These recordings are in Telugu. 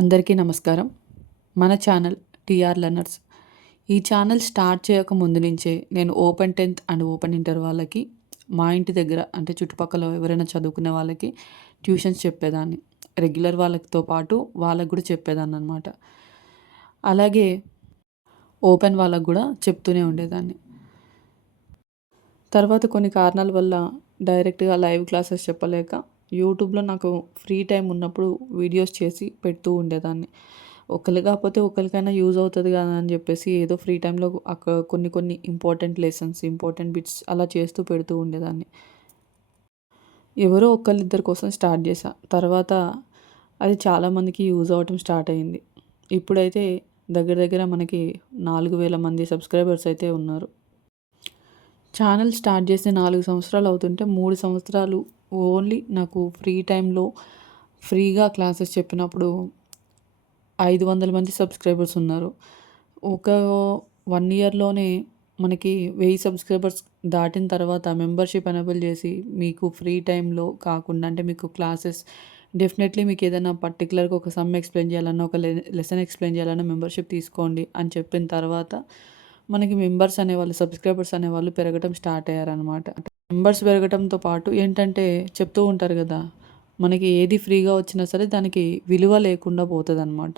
అందరికీ నమస్కారం. మన ఛానల్ టీఆర్ లర్నర్స్. ఈ ఛానల్ స్టార్ట్ చేయక ముందు నుంచే నేను open tenth and open inter వాళ్ళకి మా ఇంటి దగ్గర అంటే చుట్టుపక్కల ఎవరైనా చదువుకునే వాళ్ళకి ట్యూషన్స్ చెప్పేదాన్ని. రెగ్యులర్ వాళ్ళతో పాటు వాళ్ళకు కూడా చెప్పేదాన్ని అనమాట అలాగే ఓపెన్ వాళ్ళకు కూడా చెప్తూనే ఉండేదాన్ని. తర్వాత కొన్ని కారణాల వల్ల డైరెక్ట్గా లైవ్ క్లాసెస్ చెప్పలేక యూట్యూబ్లో నాకు ఫ్రీ టైం ఉన్నప్పుడు వీడియోస్ చేసి పెడుతూ ఉండేదాన్ని. ఒకరు కాకపోతే ఒకరికైనా యూజ్ అవుతుంది కదా అని చెప్పేసి ఏదో ఫ్రీ టైంలో అక్కడ కొన్ని కొన్ని ఇంపార్టెంట్ లెసన్స్ ఇంపార్టెంట్ బిట్స్ అలా చేస్తూ పెడుతూ ఉండేదాన్ని. ఎవరో ఒకళ్ళిద్దరి కోసం స్టార్ట్ చేశా. తర్వాత అది చాలామందికి యూజ్ అవ్వటం స్టార్ట్ అయింది. ఇప్పుడైతే దగ్గర దగ్గర మనకి నాలుగు వేల మంది సబ్స్క్రైబర్స్ అయితే ఉన్నారు. ఛానల్ స్టార్ట్ చేసి నాలుగు సంవత్సరాలు అవుతుంటే మూడు సంవత్సరాలు ఓన్లీ నాకు ఫ్రీ టైంలో ఫ్రీగా క్లాసెస్ చెప్పినప్పుడు ఐదు వందల మంది సబ్స్క్రైబర్స్ ఉన్నారు. ఒక వన్ ఇయర్లోనే మనకి వెయ్యి సబ్స్క్రైబర్స్ దాటిన తర్వాత మెంబర్షిప్ ఎనేబుల్ చేసి మీకు ఫ్రీ టైంలో కాకుండా అంటే మీకు క్లాసెస్ డెఫినెట్లీ మీకు ఏదైనా పర్టికులర్గా ఒక సమ్ ఎక్స్ప్లెయిన్ చేయాలన్నా ఒక లెసన్ ఎక్స్ప్లెయిన్ చేయాలన్నా మెంబర్షిప్ తీసుకోండి అని చెప్పిన తర్వాత మనకి మెంబర్స్ అనేవాళ్ళు సబ్స్క్రైబర్స్ అనేవాళ్ళు పెరగడం స్టార్ట్ అయ్యారనమాట మెంబర్స్ పెరగటంతో పాటు ఏంటంటే చెప్తూ ఉంటారు కదా మనకి ఏది ఫ్రీగా వచ్చినా సరే దానికి విలువ లేకుండా పోతుంది అనమాట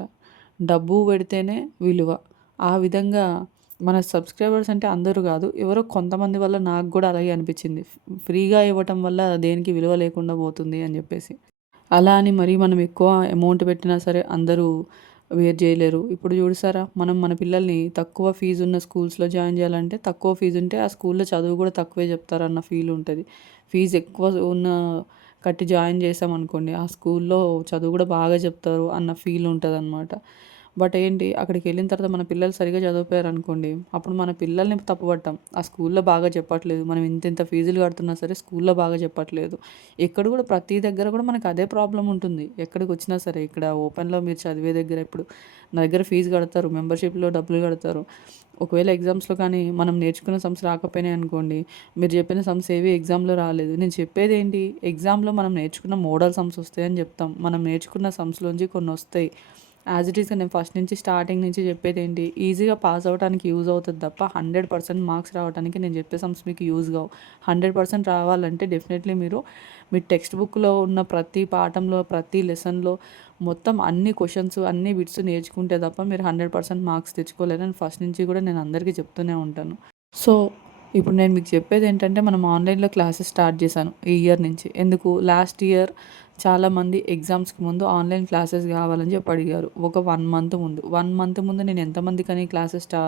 డబ్బు పెడితేనే విలువ. ఆ విధంగా మన సబ్స్క్రైబర్స్ అంటే అందరూ కాదు ఎవరో కొంతమంది వల్ల నాకు కూడా అలాగే అనిపించింది. ఫ్రీగా ఇవ్వటం వల్ల దేనికి విలువ లేకుండా పోతుంది అని చెప్పేసి. అలా అని మరీ మనం ఎక్కువ అమౌంట్ పెట్టినా సరే అందరూ వేర్ చేయలేరు. ఇప్పుడు చూసారా మనం మన పిల్లల్ని తక్కువ ఫీజు ఉన్న స్కూల్స్లో జాయిన్ చేయాలంటే తక్కువ ఫీజు ఉంటే ఆ స్కూల్లో చదువు కూడా తక్కువే చెప్తారన్న ఫీల్ ఉంటుంది. ఫీజు ఎక్కువ ఉన్న కట్టి జాయిన్ చేసామనుకోండి ఆ స్కూల్లో చదువు కూడా బాగా చెప్తారు అన్న ఫీల్ ఉంటుంది అనమాట బట్ ఏంటి అక్కడికి వెళ్ళిన తర్వాత మన పిల్లలు సరిగా చదివిపోయారు అనుకోండి అప్పుడు మన పిల్లల్ని తప్పుపట్టాం. ఆ స్కూల్లో బాగా చెప్పట్లేదు. మనం ఇంత ఇంత ఫీజులు కడుతున్నా సరే స్కూల్లో బాగా చెప్పట్లేదు. ఇక్కడ కూడా ప్రతి దగ్గర కూడా మనకు అదే ప్రాబ్లం ఉంటుంది. ఎక్కడికి వచ్చినా సరే ఇక్కడ ఓపెన్లో మీరు చదివే దగ్గర ఇప్పుడు నా దగ్గర ఫీజు కడతారు మెంబర్షిప్లో డబ్బులు కడతారు. ఒకవేళ ఎగ్జామ్స్లో కానీ మనం నేర్చుకున్న సమ్స్ రాకపోయినాయి అనుకోండి మీరు చెప్పిన సమ్స్ ఏవి ఎగ్జామ్లో రాలేదు. నేను చెప్పేది ఏంటి ఎగ్జామ్లో మనం నేర్చుకున్న మోడల్ సమ్స్ వస్తాయని చెప్తాం. మనం నేర్చుకున్న సమ్స్లోంచి కొన్ని వస్తాయి. యాజ్ ఇట్ ఈస్గా నేను ఫస్ట్ నుంచి స్టార్టింగ్ నుంచి చెప్పేది ఏంటి? ఈజీగా పాస్ అవ్వడానికి యూజ్ అవుతుంది తప్ప హండ్రెడ్ పర్సెంట్ మార్క్స్ రావడానికి నేను చెప్పే సమ్స్ మీకు యూజ్ కావు. హండ్రెడ్ పర్సెంట్ రావాలంటే డెఫినెట్లీ మీరు మీ టెక్స్ట్ బుక్లో ఉన్న ప్రతి పాఠంలో ప్రతి లెసన్లో మొత్తం అన్ని క్వశ్చన్స్ అన్ని బిట్స్ నేర్చుకుంటే తప్ప మీరు హండ్రెడ్ పర్సెంట్ మార్క్స్ తెచ్చుకోలేరని ఫస్ట్ నుంచి కూడా నేను అందరికీ చెప్తూనే ఉంటాను. సో ఇప్పుడు నేను మీకు చెప్పేది ఏంటంటే మనం ఆన్లైన్లో క్లాసెస్ స్టార్ట్ చేశాను ఈ ఇయర్ నుంచి. ఎందుకు? లాస్ట్ ఇయర్ చాలామంది ఎగ్జామ్స్కి ముందు ఆన్లైన్ క్లాసెస్ కావాలని చెప్పి అడిగారు. ఒక వన్ మంత్ ముందు. వన్ మంత్ ముందు నేను ఎంతమంది కానీ క్లాసెస్ స్టా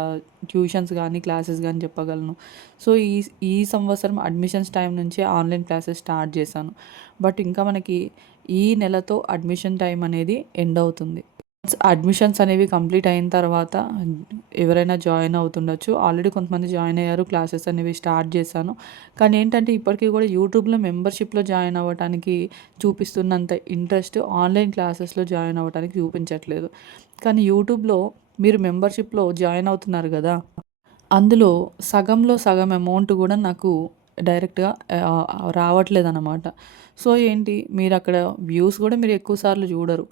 ట్యూషన్స్ కానీ క్లాసెస్ కానీ చెప్పగలను. సో ఈ ఈ సంవత్సరం అడ్మిషన్స్ టైం నుంచే ఆన్లైన్ క్లాసెస్ స్టార్ట్ చేశాను. బట్ ఇంకా మనకి ఈ నెలతో అడ్మిషన్ టైం అనేది ఎండ్ అవుతుంది. అడ్మిషన్స్ అనేవి కంప్లీట్ అయిన తర్వాత ఎవరైనా జాయిన్ అవుతుండొచ్చు. ఆల్రెడీ కొంతమంది జాయిన్ అయ్యారు క్లాసెస్ అనేవి స్టార్ట్ చేశాను. కానీ ఏంటంటే ఇప్పటికీ కూడా యూట్యూబ్లో మెంబర్షిప్లో జాయిన్ అవ్వడానికి చూపిస్తున్నంత ఇంట్రెస్ట్ ఆన్లైన్ క్లాసెస్లో జాయిన్ అవ్వడానికి చూపించట్లేదు. కానీ యూట్యూబ్లో మీరు మెంబర్షిప్లో జాయిన్ అవుతున్నారు కదా అందులో సగంలో సగం అమౌంట్ కూడా నాకు డైరెక్ట్గా రావట్లేదు అనమాట సో ఏంటి మీరు అక్కడ వ్యూస్ కూడా మీరు ఎక్కువ సార్లు చూడరు.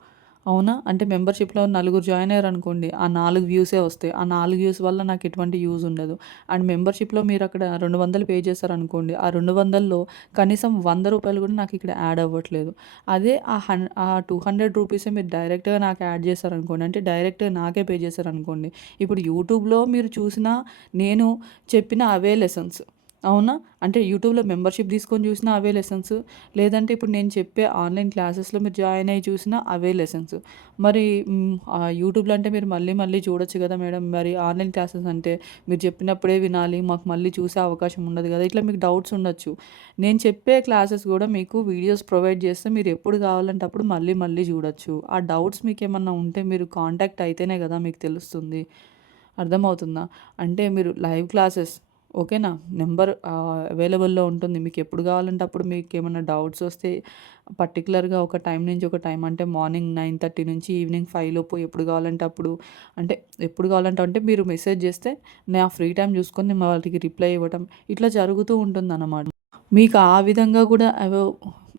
అవునా? అంటే మెంబర్షిప్లో నలుగురు జాయిన్ అయ్యారు అనుకోండి ఆ నాలుగు వ్యూసే వస్తాయి. ఆ నాలుగు వ్యూస్ వల్ల నాకు ఎటువంటి యూజ్ ఉండదు. అండ్ మెంబర్షిప్లో మీరు అక్కడ రెండు వందలు పే చేశారనుకోండి ఆ రెండు వందల్లో కనీసం వంద రూపాయలు కూడా నాకు ఇక్కడ యాడ్ అవ్వట్లేదు. అదే ఆ హన్ ఆ టూ హండ్రెడ్ రూపీసే మీరు డైరెక్ట్గా నాకు యాడ్ చేశారనుకోండి అంటే డైరెక్ట్గా నాకే పే చేశారనుకోండి ఇప్పుడు యూట్యూబ్లో మీరు చూసిన నేను చెప్పిన అవే లెసన్స్. అవునా? అంటే యూట్యూబ్లో మెంబర్షిప్ తీసుకొని చూసినా అవే లెసన్స్. లేదంటే ఇప్పుడు నేను చెప్పే ఆన్లైన్ క్లాసెస్లో మీరు జాయిన్ అయ్యి చూసినా అవే లెసన్స్. మరి యూట్యూబ్లో అంటే మీరు మళ్ళీ మళ్ళీ చూడొచ్చు కదా మేడం. మరి ఆన్లైన్ క్లాసెస్ అంటే మీరు చెప్పినప్పుడే వినాలి మాకు మళ్ళీ చూసే అవకాశం ఉండదు కదా. ఇట్లా మీకు డౌట్స్ ఉండొచ్చు. నేను చెప్పే క్లాసెస్ కూడా మీకు వీడియోస్ ప్రొవైడ్ చేస్తే మీరు ఎప్పుడు కావాలంటే అప్పుడు మళ్ళీ మళ్ళీ చూడొచ్చు. ఆ డౌట్స్ మీకు ఏమన్నా ఉంటే మీరు కాంటాక్ట్ అయితేనే కదా మీకు తెలుస్తుంది. అర్థమవుతుందా? అంటే మీరు లైవ్ క్లాసెస్ ఓకేనా? నెంబర్ అవైలబుల్లో ఉంటుంది. మీకు ఎప్పుడు కావాలంటే అప్పుడు మీకు ఏమైనా డౌట్స్ వస్తే పర్టికులర్గా ఒక టైం నుంచి ఒక టైం అంటే మార్నింగ్ నైన్ థర్టీ నుంచి ఈవినింగ్ ఫైవ్ లోపు ఎప్పుడు కావాలంటే అప్పుడు అంటే ఎప్పుడు కావాలంటే అంటే మీరు మెసేజ్ చేస్తే నేను ఆ ఫ్రీ టైం చూసుకొని నేను వాళ్ళకి రిప్లై ఇవ్వటం ఇట్లా జరుగుతూ ఉంటుంది అన్నమాట మీకు ఆ విధంగా కూడా అవో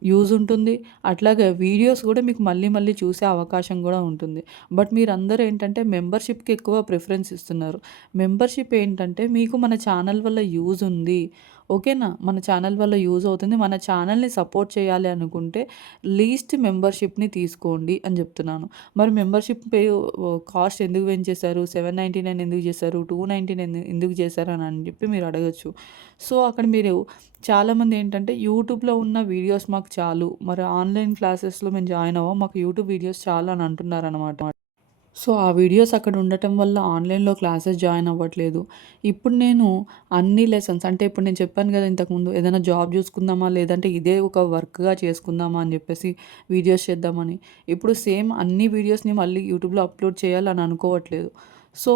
యూజ్ ఉంటుంది. అట్లాగే వీడియోస్ కూడా మీకు మళ్ళీ మళ్ళీ చూసే అవకాశం కూడా ఉంటుంది. బట్ మీరందరూ ఏంటంటే మెంబర్షిప్కి ఎక్కువ ప్రిఫరెన్స్ ఇస్తున్నారు. మెంబర్షిప్ ఏంటంటే మీకు మన ఛానల్ వల్ల యూజ్ ఉంది. ఓకేనా? మన ఛానల్ వల్ల యూజ్ అవుతుంది. మన ఛానల్ని సపోర్ట్ చేయాలి అనుకుంటే లీస్ట్ మెంబర్షిప్ని తీసుకోండి అని చెప్తున్నాను. మరి మెంబర్షిప్ పే కాస్ట్ ఎందుకు పెంచేశారు? సెవెన్ నైంటీ నైన్ ఎందుకు చేశారు? టూ నైంటీ నైన్ ఎందుకు చేశారు? అని అని చెప్పి మీరు అడగచ్చు. సో అక్కడ మీరు చాలామంది ఏంటంటే యూట్యూబ్లో ఉన్న వీడియోస్ మాకు చాలు. మరి ఆన్లైన్ క్లాసెస్లో మేము జాయిన్ అవ్వం మాకు యూట్యూబ్ వీడియోస్ చాలు అని అంటున్నారు అనమాట సో ఆ వీడియోస్ అక్కడ ఉండటం వల్ల ఆన్లైన్లో క్లాసెస్ జాయిన్ అవ్వట్లేదు. ఇప్పుడు నేను అన్ని లెసన్స్ అంటే ఇప్పుడు నేను చెప్పాను కదా ఇంతకుముందు ఏదైనా జాబ్ చూసుకుందామా లేదంటే ఇదే ఒక వర్క్గా చేసుకుందామా అని చెప్పేసి వీడియోస్ చేద్దామని. ఇప్పుడు సేమ్ అన్ని వీడియోస్ని మళ్ళీ యూట్యూబ్లో అప్లోడ్ చేయాలని అనుకోవట్లేదు. సో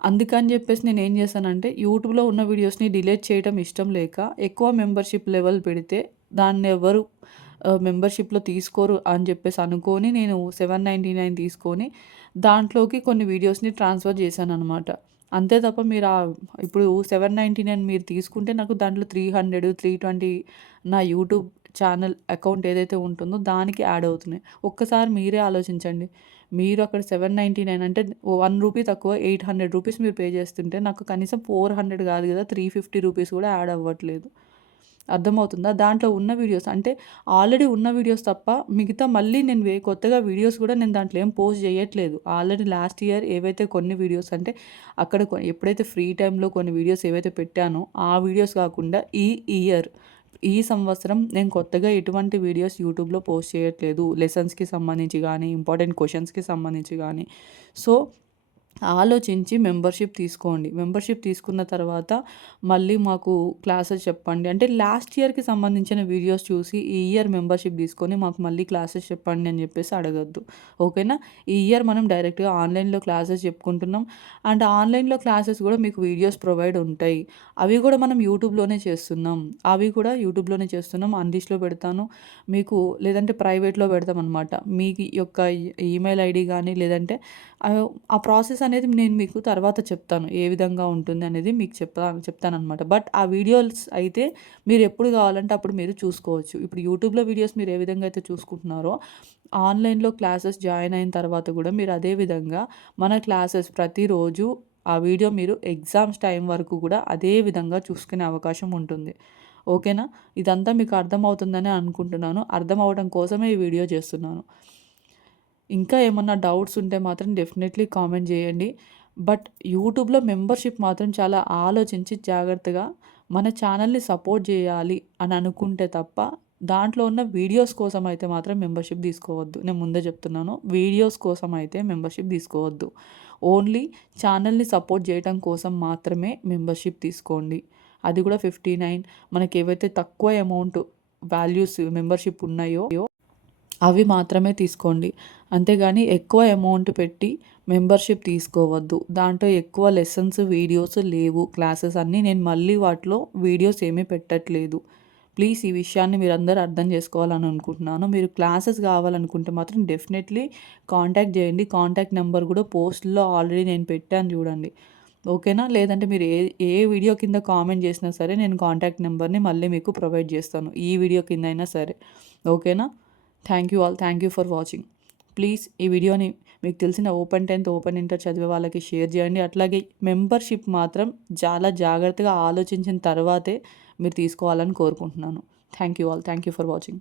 అందుకని చెప్పేసి నేను ఏం చేశానంటే యూట్యూబ్లో ఉన్న వీడియోస్ని డిలీట్ చేయడం ఇష్టం లేక ఎక్కువ మెంబర్షిప్ లెవెల్ పెడితే దాన్ని ఎవరు మెంబర్షిప్లో తీసుకోరు అని చెప్పేసి అనుకొని నేను సెవెన్ నైంటీ నైన్ తీసుకొని దాంట్లోకి కొన్ని వీడియోస్ని ట్రాన్స్ఫర్ చేశాను అనమాట అంతే తప్ప మీరు ఇప్పుడు సెవెన్ నైంటీ నైన్ మీరు తీసుకుంటే నాకు దాంట్లో త్రీ హండ్రెడ్ త్రీ ట్వంటీ నా యూట్యూబ్ ఛానల్ అకౌంట్ ఏదైతే ఉంటుందో దానికి యాడ్ అవుతున్నాయి. ఒక్కసారి మీరే ఆలోచించండి. మీరు అక్కడ సెవెన్ నైంటీ నైన్ అంటే వన్ రూపీ తక్కువ ఎయిట్ హండ్రెడ్ రూపీస్ మీరు పే చేస్తుంటే నాకు కనీసం ఫోర్ హండ్రెడ్ కాదు కదా త్రీ ఫిఫ్టీ రూపీస్ కూడా యాడ్ అవ్వట్లేదు. అర్థమవుతుందా? దాంట్లో ఉన్న వీడియోస్ అంటే ఆల్రెడీ ఉన్న వీడియోస్ తప్ప మిగతా మళ్ళీ నేను వే కొత్తగా వీడియోస్ కూడా నేను దాంట్లో ఏం పోస్ట్ చేయట్లేదు. ఆల్రెడీ లాస్ట్ ఇయర్ ఏవైతే కొన్ని వీడియోస్ అంటే అక్కడ ఎప్పుడైతే ఫ్రీ టైంలో కొన్ని వీడియోస్ ఏవైతే పెట్టానో ఆ వీడియోస్ కాకుండా ఈ ఇయర్ ఈ సంవత్సరం నేను కొత్తగా ఎటువంటి వీడియోస్ యూట్యూబ్లో పోస్ట్ చేయట్లేదు. లెసన్స్కి సంబంధించి కానీ ఇంపార్టెంట్ క్వశ్చన్స్కి సంబంధించి కానీ సో ఆలోచించి మెంబర్షిప్ తీసుకోండి. మెంబర్షిప్ తీసుకున్న తర్వాత మళ్ళీ మాకు క్లాసెస్ చెప్పండి. అంటే లాస్ట్ ఇయర్కి సంబంధించిన వీడియోస్ చూసి ఈ ఇయర్ మెంబర్షిప్ తీసుకొని మాకు మళ్ళీ క్లాసెస్ చెప్పండి అని చెప్పేసి అడగద్దు. ఓకేనా? ఈ ఇయర్ మనం డైరెక్ట్గా ఆన్లైన్లో క్లాసెస్ చెప్పుకుంటున్నాం. అండ్ ఆన్లైన్లో క్లాసెస్ కూడా మీకు వీడియోస్ ప్రొవైడ్ ఉంటాయి. అవి కూడా మనం యూట్యూబ్లోనే చేస్తున్నాం. అవి కూడా యూట్యూబ్లోనే చేస్తున్నాం. అందిష్లో పెడతాను. మీకు లేదంటే ప్రైవేట్లో పెడతాం అనమాట మీ యొక్క ఈమెయిల్ ఐడి కానీ లేదంటే ఆ ప్రాసెస్ అనేది నేను మీకు తర్వాత చెప్తాను ఏ విధంగా ఉంటుంది అనేది మీకు చెప్తాను చెప్తానమాట బట్ ఆ వీడియోస్ అయితే మీరు ఎప్పుడు కావాలంటే అప్పుడు మీరు చూసుకోవచ్చు. ఇప్పుడు యూట్యూబ్లో వీడియోస్ మీరు ఏ విధంగా అయితే చూసుకుంటున్నారో ఆన్లైన్లో క్లాసెస్ జాయిన్ అయిన తర్వాత కూడా మీరు అదే విధంగా మన క్లాసెస్ ప్రతిరోజు ఆ వీడియో మీరు ఎగ్జామ్స్ టైం వరకు కూడా అదే విధంగా చూసుకునే అవకాశం ఉంటుంది. ఓకేనా? ఇదంతా మీకు అర్థమవుతుందని అనుకుంటున్నాను. అర్థం అవడం కోసమే ఈ వీడియో చేస్తున్నాను. ఇంకా ఏమన్నా డౌట్స్ ఉంటే మాత్రం డెఫినెట్లీ కామెంట్ చేయండి. బట్ యూట్యూబ్లో మెంబర్షిప్ మాత్రం చాలా ఆలోచించి జాగ్రత్తగా మన ఛానల్ని సపోర్ట్ చేయాలి అని అనుకుంటే తప్ప దాంట్లో ఉన్న వీడియోస్ కోసం అయితే మాత్రం మెంబర్షిప్ తీసుకోవద్దు. నేను ముందే చెప్తున్నాను వీడియోస్ కోసం అయితే మెంబర్షిప్ తీసుకోవద్దు. ఓన్లీ ఛానల్ని సపోర్ట్ చేయడం కోసం మాత్రమే మెంబర్షిప్ తీసుకోండి. అది కూడా ఫిఫ్టీ నైన్ మనకి ఏవైతే తక్కువ అమౌంట్ వాల్యూస్ మెంబర్షిప్ ఉన్నాయో అవి మాత్రమే తీసుకోండి. అంతేగాని ఎక్కువ అమౌంట్ పెట్టి మెంబర్షిప్ తీసుకోవద్దు. దాంట్లో ఎక్కువ లెసన్స్ వీడియోస్ లేవు. క్లాసెస్ అన్నీ నేను మళ్ళీ వాటిలో వీడియోస్ ఏమీ పెట్టట్లేదు. ప్లీజ్ ఈ విషయాన్ని మీరు అర్థం చేసుకోవాలని అనుకుంటున్నాను. మీరు క్లాసెస్ కావాలనుకుంటే మాత్రం డెఫినెట్లీ కాంటాక్ట్ చేయండి. కాంటాక్ట్ నెంబర్ కూడా పోస్ట్లో ఆల్రెడీ నేను పెట్టాను చూడండి. ఓకేనా? లేదంటే మీరు ఏ ఏ వీడియో కింద కామెంట్ చేసినా సరే నేను కాంటాక్ట్ నెంబర్ని మళ్ళీ మీకు ప్రొవైడ్ చేస్తాను. ఈ వీడియో కింద అయినా సరే. ఓకేనా? Thank you all thank you for watching please ఈ వీడియోని మీకు తెలిసిన ఓపెన్ టెన్త్ ఓపెన్ ఇంటర్ చదివే వాళ్ళకి షేర్ చేయండి. అట్లాగే మెంబర్షిప్ మాత్రం చాలా జాగ్రత్తగా ఆలోచించిన తర్వాతే మీరు తీసుకోవాలని కోరుకుంటున్నాను. Thank you all thank you for watching